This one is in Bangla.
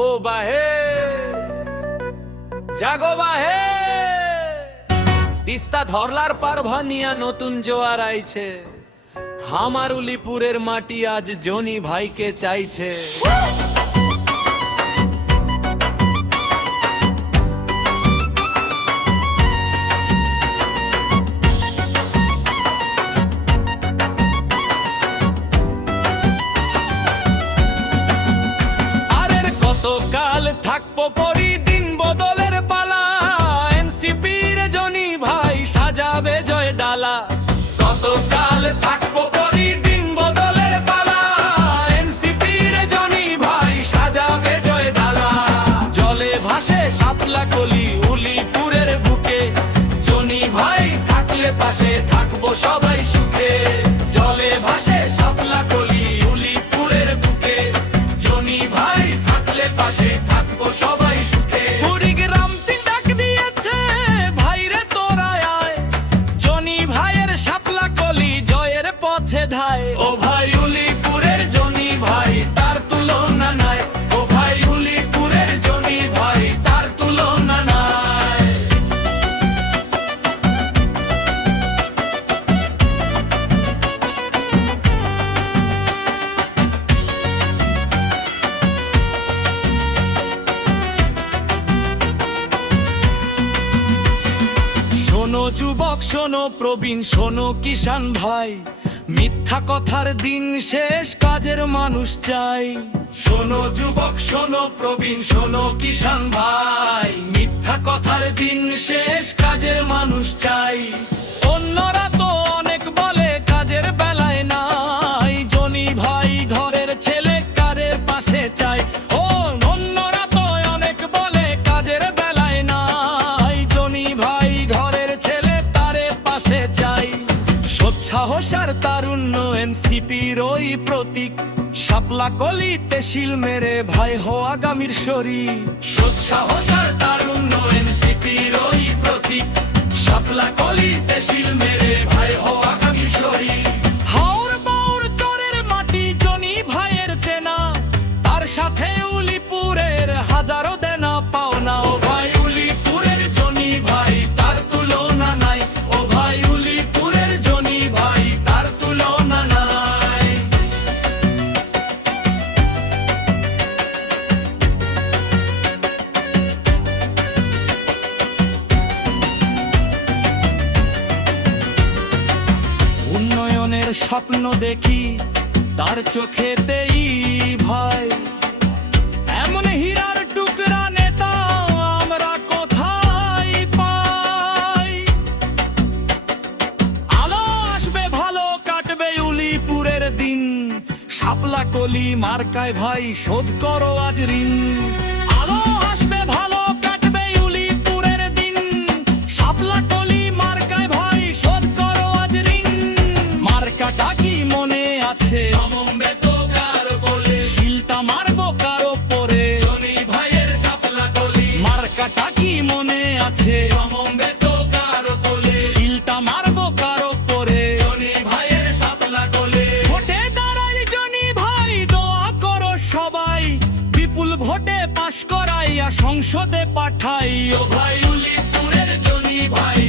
ও বাহে জাগো বাহে, তিস্তা ধরলার পার ভানিয়া নতুন জোয়ার আইছে। আমার উলিপুরের মাটি আজ জনি ভাইকে চাইছে। আরের কতকাল থাকবো পরি, দিন বদলের পালা। এনসিপির জনি ভাই সাজাবে জয় ডালা। কতকাল থাকবো পরি, দিন বদলের পালা। এনসিপির জনি ভাই সাজাবে জয় ডালা। জলে ভাসে শাপলা কলি উলিপুরের বুকে। জনি ভাই থাকলে পাশে থাকবো সবাই সুখে। জলে ভাসে শাপলা কলি উলিপুরের বুকে। জনি ভাই থাকলে পাশে থাকবো সবাই সুখে। কুড়িগ্রাম তিন ডাক দিয়েছে, ভাইরে তোরা আয়। জনি ভাইয়ের শাপলা কলি জয়ের পথে ধায়। ও ভাই উলিপুরের জনি ভাই তার তুলনা নাই। ও ভাই উলিপুরের জনি ভাই তার তুলনা নাই। শোনো যুবক, শোনো প্রবীণ, শোনো কিষান ভাই। মিথ্যা কথার দিন শেষ, কাজের মানুষ চাই। শোনো যুবক, শোনো প্রবীণ, শোনো কিষান ভাই। মিথ্যা কথার দিন শেষ, কাজের মানুষ চাই। অন্যরা তো অনেক বলে, কাজের বেলায় নাই। জনি ভাই ঘরের ছেলে, কারের পাশে চাই। ও অন্যরা তো অনেক বলে, কাজের বেলায় নাই। জনি ভাই ঘরের ছেলে, তারের পাশে চাই। সাহস আর তারুণ্য এনসিপির ওই প্রতীক। শাপলা কলিতে শিল মেরে ভাই হো আগামীর শরীর। সাহস আর তারুণ্য এনসিপির ওই প্রতীক। শাপলা কলিতে শিল মেরে ভাই হো আগামীর শরীর। হাওর বাউর চরের মাটি জনি ভাইয়ের চেনা। তার সাথে উলিপুরের হাজারো দেনা পাওনা। ও ভাই উলিপুরের জনি ভাই তার তুলনা নাই। ও ভাই উলিপুরের জনি ভাই তার তুলনা নাই। উন্নয়নের স্বপ্ন দেখি তার চোখেতেই ভাই। এমন হীরার টুকরা নেতা আমরা কোথায় পাই? আলো আসবে ভালো, কাটবে উলিপুরের দিন। শাপলা কলি মার্কায় ভাই শোধ করো আজ ঋণ। আলো আসবে ভালো, কাটবে উলিপুরের দিন। শাপলা কলি মার্কায় ভাই শোধ করো আজ ঋণ। মার্কাটা কি মনে আছে? সমবেত কারো কোলে। শিলটা মারবো কারো পরে। জনি ভাইয়ের শাপলা কলি। মার্কাটা কি মনে আছে? সমবেত কারো কোলে। শিলটা মারবো কারো পরে। জনি ভাইয়ের শাপলা কোলে। ভোটে দাঁড়াই জনি ভাই, দোয়া করো সবাই। বিপুল ভোটে পাশ করাইয়া সংসদে পাঠাই। ও ভাই উলিপুরের জনি ভাই।